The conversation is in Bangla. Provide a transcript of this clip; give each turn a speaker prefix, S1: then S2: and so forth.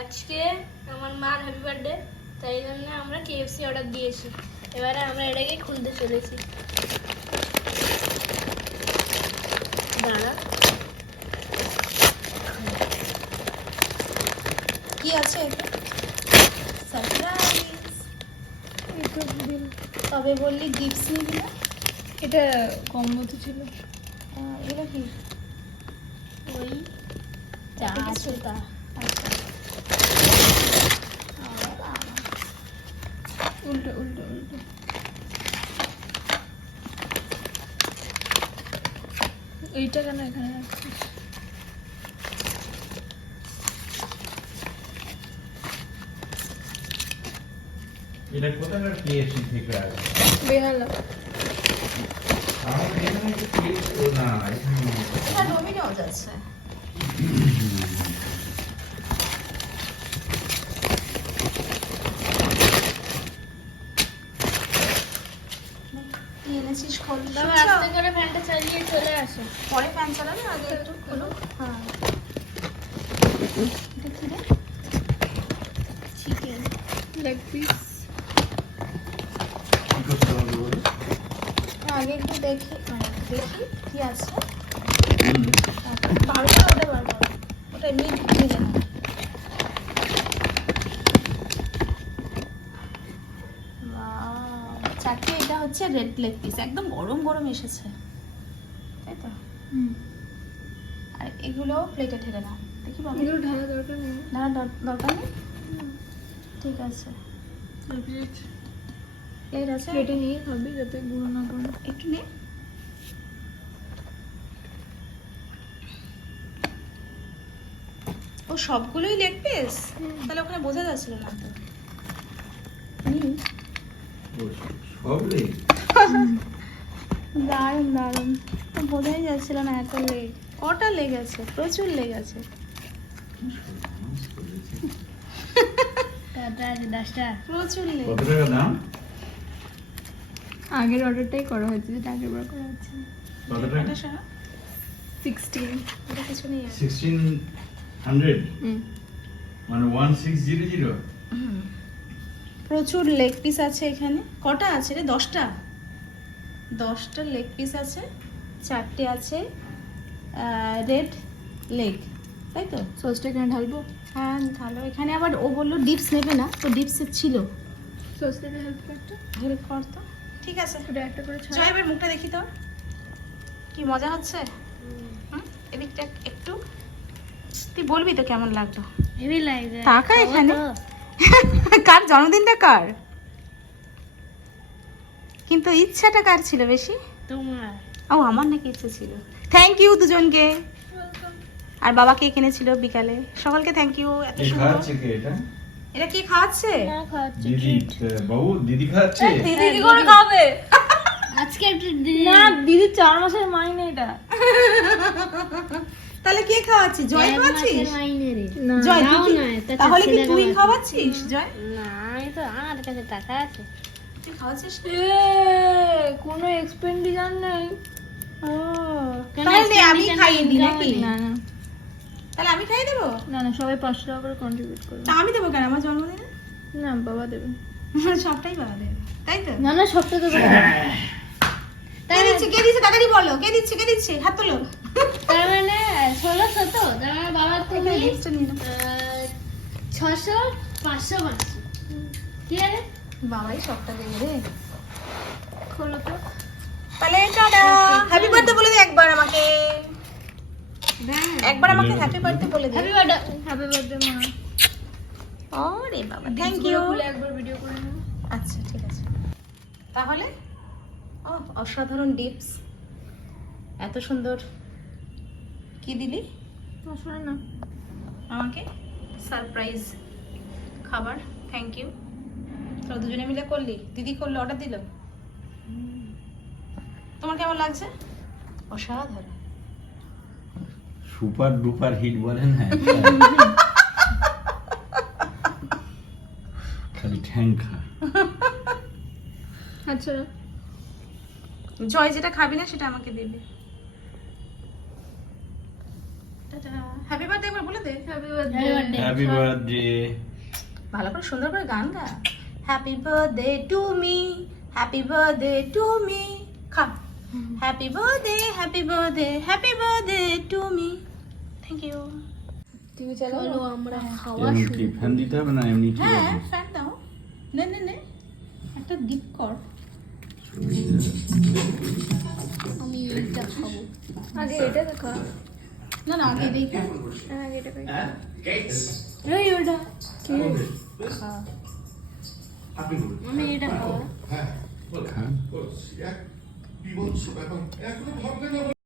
S1: আজকে আমার মার হ্যাপি বার্থডে তাই জন্য আমরা কেএফসি অর্ডার দিয়েছি। এবারে আমরা এটাকে খুলতে চলেছি। দাঁড়া।
S2: কি আছে এটা তবে বললি গিফটস নিবি না?
S3: এটা কম্বোতে ছিল।
S2: আহ, এগুলো কি?
S1: ওই যা আছে তা।
S2: আচ্ছা।
S3: এইটা কেন এখানে রাখছিস?
S4: এটা কোথাকার কেএফসি থেকে আসবে?
S3: বেহালা।
S4: আমার এখানে কি না এখানে
S2: ডোমিনোজ আছে কি এনেছিস খোল।
S1: আস্তে করে ফ্যানটা চালিয়ে চলে আসো।
S2: পরে ফ্যান চালাবে আগে একটু খোলো। হ্যাঁ। এটা কি রে?
S1: Chicken
S3: leg piece?
S2: আগে একটু দেখি মানে দেখি কি আছে। পারবে ওটা বার করো ওটা এমনি ঢুকিয়ে দেবো Wow, চারটে এটা হচ্ছে রেড লেগ পিস একদম গরম গরম এসেছে। তাই তো?
S3: হুম।
S2: আর এগুলো প্লেটে ঠেলে নাও দেখি বাবা।
S3: এগুলো ঢালা দরকার নেই।
S2: না দরকার নেই? ঠিক আছে।
S3: প্লেট
S2: প্লেট আছে?
S3: প্লেটে নিয়ে খাবি যাতে গুঁড়ো না করে।
S2: একটু নে। ও সবগুলোই লেগ পিস তাহলে ওখানে বোঝা যাচ্ছিল না। তো হুম।
S4: হবে
S2: দারুণ দারুণ। বোঝাই যাচ্ছিল না এত লেগে কটা লেগেছে প্রচুর লেগ আছে। প্রচুর লেগ
S3: আগের অর্ডারটাই করা হয়েছে যেটা আগের বার করা হয়েছে।
S4: কত টাকা?
S3: 16
S2: এটা কিছু নেই
S3: 1600
S4: মানে
S2: 1600 প্রচুর লেগ পিস আছে এখানে। কটা আছে রে? দশটা? দশটা লেগ পিস আছে চারটে আছে রেড লেগ তাই তো?
S3: সসটা এখানে ঢালবো।
S2: হ্যাঁ ভালো এখানে আবার ও বলল ডিপস নেবে না তো ডিপসের ছিল।
S3: সসটা হেল্প করতে
S2: হেল্প কর তো। ঠিক আছে।
S3: ওটা একটা করে
S2: এবার মুখটা দেখি তো। কি মজা হচ্ছে? হুম? এদিকটা একটু। তুই বলবি তো কেমন লাগল? তাকা এখানে। কার জন্মদিনটা কার? কিন্তু ইচ্ছাটা কার ছিল বেশি?
S1: তোমার।
S2: ও আমার নাকি ইচ্ছে ছিল। থ্যাংক ইউ দুজনকে। আর বাবাকে কিনেছিল বিকালে। সকলকে থ্যাংক ইউ এত সুন্দর।
S4: এটা?
S2: এটা কি খাওয়াচ্ছে?
S1: না খাওয়াচ্ছি
S4: দিদি আহ, বাবু দিদি খাওয়াচ্ছে?
S2: দিদি কি করে খাবে।
S1: আজকে একটু
S3: না দিদি চার মাসের মাইনে এটা।
S2: তাহলে কে খাওয়াচ্ছি জয় খাওয়াচ্ছিস। জয় তুই কি- তাহলে কি তুই খাওয়াচ্ছিস জয়?
S1: না আমি তো আমার কাছে টাকা আছে।
S2: তুই খাওয়াচ্ছিস?
S3: এ কোনো এক্সপেন্ডিচার নেই।
S2: ও তাহলে আমি খাইয়ে দিই নাকি?
S3: না না।
S2: তাহলে আমি খাইয়ে দেবো?
S3: না না সবাই পাঁচশো টাকা করে কন্ট্রিবিউট করবে।
S2: তা আমি দেবো কেন? আমার জন্মদিনে?
S3: না বাবা দেবে।
S2: সবটাই বাবা দেবে তাই তো?
S1: না না সবটা তো
S2: কে দিচ্ছে কে দিচ্ছে? তাড়াতাড়ি বলো কে দিচ্ছে কে দিচ্ছে? হাত তোলো
S1: তার মানে ষোলোশো তো তার মানে বাবার তুমি
S2: এখানে লিস্টটা নিয়ে নাও।
S1: আহ, ছশো পাঁচশো আছে
S2: বাবাই সবটা দেবে রে।
S3: খোলো তো।
S2: তাহলে টাটা। হ্যাপি বার্থডে বলে দে একবার আমাকে। একবার আমাকে হ্যাপি বার্থডে বলে দে।
S1: হ্যাপি বার্থডে
S3: হ্যাপি বার্থডে মা।
S2: ওরে বাবা থ্যাংক ইউ
S3: একবার ভিডিও করে
S2: আচ্ছা ঠিক আছে। তাহলে ও অসাধারণ ডিপস এত সুন্দর। কি দিলি?
S3: না।
S2: আমাকে সারপ্রাইজ খাবার থ্যাংক ইউ তো দুজনে মিলে করলি? দিদি করল অর্ডার দিল? তোমার কেমন লাগছে? অসাধারণ।
S4: সুপার ডুপার হিট বলে না? খালি ঠ্যাং খা
S3: আচ্ছা।
S2: জয় যেটা খাবি না সেটা আমাকে দেবে। হ্যাপি বার্থডে একবার বলে দে।
S3: Happy birthday
S1: birthday.
S4: Happy birthday
S2: ভালো করে সুন্দর করে গান গা। Happy birthday to me happy birthday to me খা। Happy birthday happy birthday happy birthday to me thank you TV
S1: চলো আমরা খাওয়া
S4: এমন
S1: শুরু
S4: কি ফ্যান দিতে হবে না? এমনি ঠিক
S2: হ্যাঁ ফ্যান দাও। নে নে নে। একটা ডিপ কর।
S1: আমি এইটা খাব।
S3: আগে এটা দেখা।
S2: না না আগে এটাই খা
S3: আগে এটা খাই
S1: এই ওটা। আমি এটা খাব
S4: হ্যাঁ।
S5: এখনও ভাবলেন